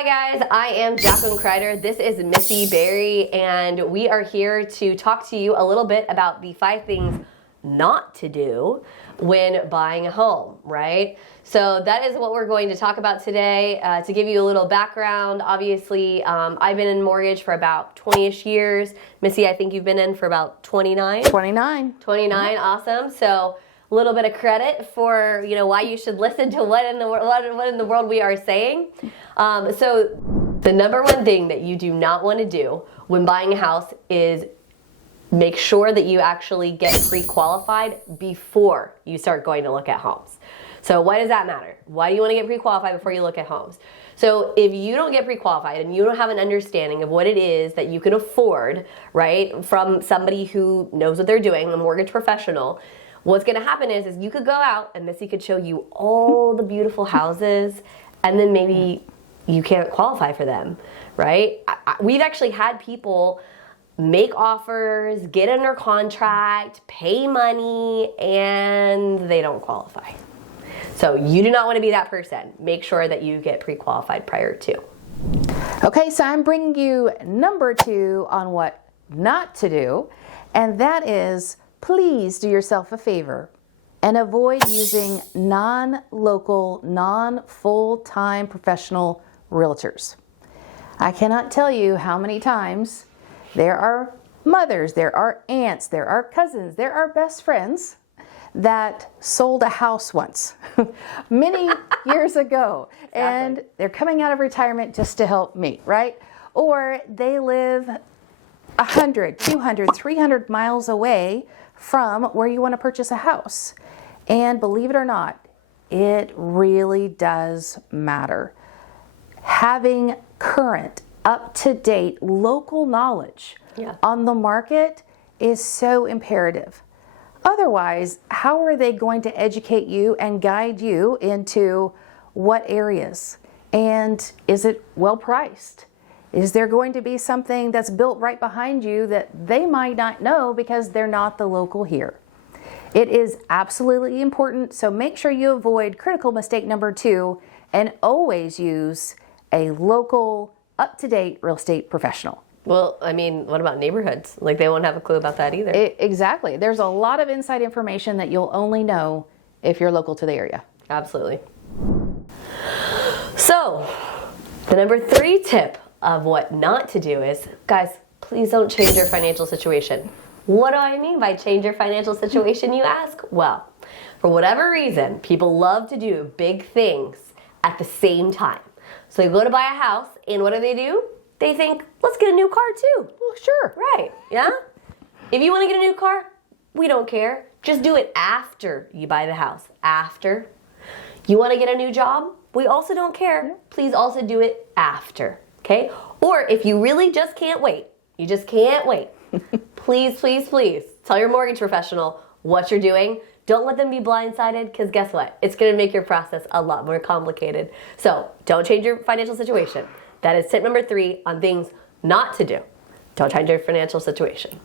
Hi guys, I am Jacqueline Kreider. This is Missy Berry, and we are here to talk to you a little bit about the 5 things not to do when buying a home, right? So that is what we're going to talk about today. To give you a little background, obviously, I've been in mortgage for about 20-ish years. Missy, I think you've been in for about 29? 29. 29, awesome. So a little bit of credit for, why you should listen to what in the world we are saying. So the number one thing that you do not want to do when buying a house is make sure that you actually get pre-qualified before you start going to look at homes. So why does that matter? Why do you want to get pre-qualified before you look at homes? So if you don't get pre-qualified and you don't have an understanding of what it is that you can afford, right, from somebody who knows what they're doing, a mortgage professional, what's going to happen is you could go out and Missy could show you all the beautiful houses, and then maybe you can't qualify for them, right? We've actually had people make offers, get under contract, pay money, and they don't qualify. So you do not want to be that person. Make sure that you get pre-qualified prior to. Okay, so I'm bringing you number 2 on what not to do, and that is please do yourself a favor and avoid using non-local, non-full-time professional realtors. I cannot tell you how many times there are mothers, there are aunts, there are cousins, there are best friends that sold a house once, many years ago, exactly. And they're coming out of retirement just to help me, right? Or they live 100, 200, 300 miles away from where you want to purchase a house. And believe it or not, it really does matter. Having current, up-to-date local knowledge on the market is so imperative. Otherwise, how are they going to educate you and guide you into what areas? And is it well priced? Is there going to be something that's built right behind you that they might not know because they're not the local here? It is absolutely important, so make sure you avoid critical mistake number 2 and always use a local, up-to-date real estate professional. Well, I mean, what about neighborhoods? Like, they won't have a clue about that either. Exactly. There's a lot of inside information that you'll only know if you're local to the area. Absolutely. So, the number 3 tip of what not to do is, guys, please don't change your financial situation. What do I mean by change your financial situation, you ask? Well, for whatever reason, people love to do big things at the same time. So they go to buy a house, and what do? They think, let's get a new car too. Well, sure. Right, yeah? If you want to get a new car, we don't care. Just do it after you buy the house. After. You want to get a new job? We also don't care. Please also do it after, okay? Or if you really just can't wait, you just can't wait, please, please, please tell your mortgage professional what you're doing. Don't let them be blindsided, because guess what? It's going to make your process a lot more complicated. So don't change your financial situation. That is tip number 3 on things not to do. Don't change your financial situation.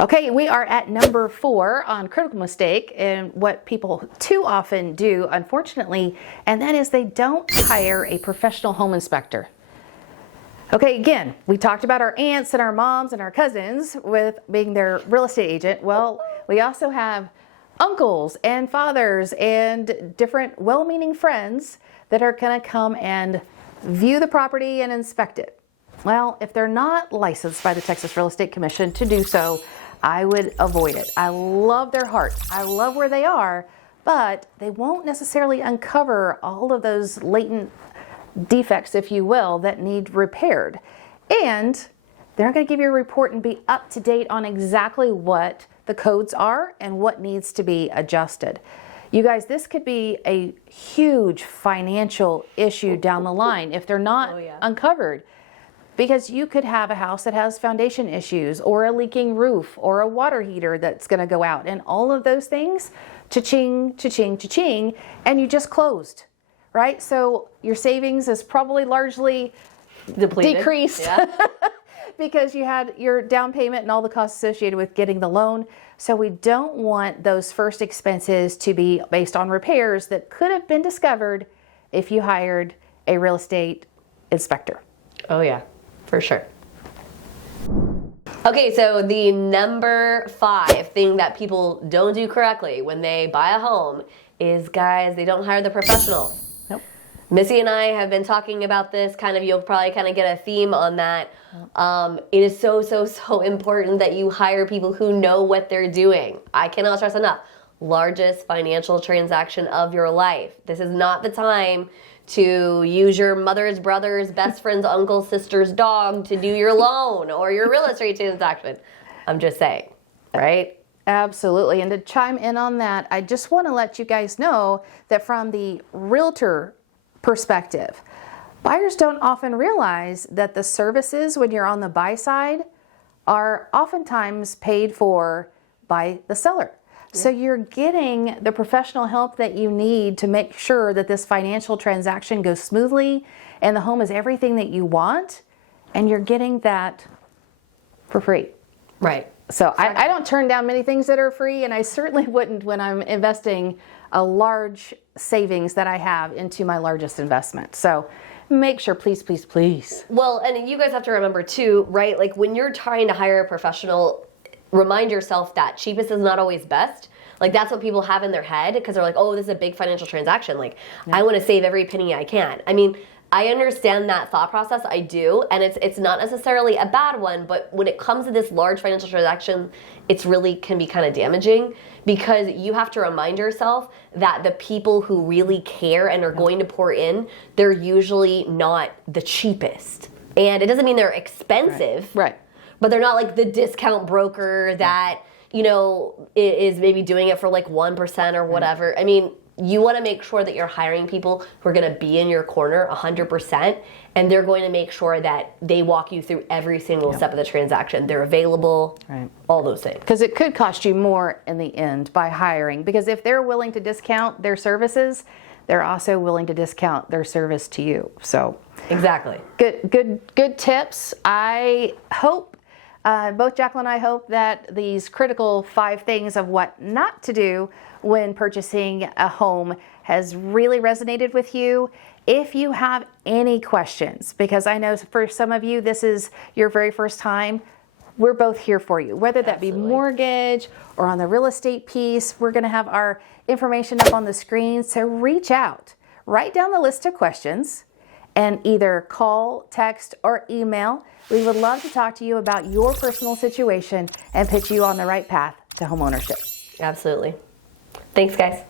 Okay, we are at number 4 on critical mistake and what people too often do, unfortunately, and that is they don't hire a professional home inspector. Okay, again, we talked about our aunts and our moms and our cousins with being their real estate agent. Well, we also have uncles and fathers and different well-meaning friends that are going to come and view the property and inspect it. Well, if they're not licensed by the Texas Real Estate Commission to do so, I would avoid it. I love their heart. I love where they are, but they won't necessarily uncover all of those latent defects, if you will, that need repaired. And they're not going to give you a report and be up to date on exactly what the codes are and what needs to be adjusted. You guys, this could be a huge financial issue down the line if they're not uncovered. Because you could have a house that has foundation issues or a leaking roof or a water heater that's going to go out, and all of those things, cha-ching, cha-ching, cha-ching, and you just closed, right? So your savings is probably largely depleted, decreased because you had your down payment and all the costs associated with getting the loan. So we don't want those first expenses to be based on repairs that could have been discovered if you hired a real estate inspector. Oh yeah, for sure. Okay, so the number 5 thing that people don't do correctly when they buy a home is, guys, they don't hire the professionals. Nope. Missy and I have been talking about this, you'll probably kind of get a theme on that. It is so important that you hire people who know what they're doing. I cannot stress enough. Largest financial transaction of your life. This is not the time to use your mother's brother's best friend's uncle's sister's dog to do your loan or your real estate transaction. I'm just saying, right? Absolutely. And to chime in on that, I just want to let you guys know that from the realtor perspective, buyers don't often realize that the services when you're on the buy side are oftentimes paid for by the seller. So you're getting the professional help that you need to make sure that this financial transaction goes smoothly and the home is everything that you want, and you're getting that for free. Right. So I don't turn down many things that are free, and I certainly wouldn't when I'm investing a large savings that I have into my largest investment. So make sure, please. Well, and you guys have to remember too, right? Like when you're trying to hire a professional, remind yourself that cheapest is not always best. Like that's what people have in their head because they're like, oh, this is a big financial transaction. Like I want to save every penny I can. I mean, I understand that thought process. I do. And it's not necessarily a bad one, but when it comes to this large financial transaction, it's really can be kind of damaging because you have to remind yourself that the people who really care and are going to pour in, they're usually not the cheapest. And it doesn't mean they're expensive. Right. But they're not like the discount broker that, is maybe doing it for like 1% or whatever. I mean, you want to make sure that you're hiring people who are going to be in your corner 100%, and they're going to make sure that they walk you through every single step of the transaction. They're available, all those things. Because it could cost you more in the end by hiring. Because if they're willing to discount their services, they're also willing to discount their service to you. So exactly. Good tips. I hope. Both Jacqueline and I hope that these critical 5 things of what not to do when purchasing a home has really resonated with you. If you have any questions, because I know for some of you this is your very first time, we're both here for you. Whether that be mortgage or on the real estate piece, we're going to have our information up on the screen. So reach out, write down the list of questions, and either call, text, or email. We would love to talk to you about your personal situation and put you on the right path to homeownership. Absolutely. Thanks, guys.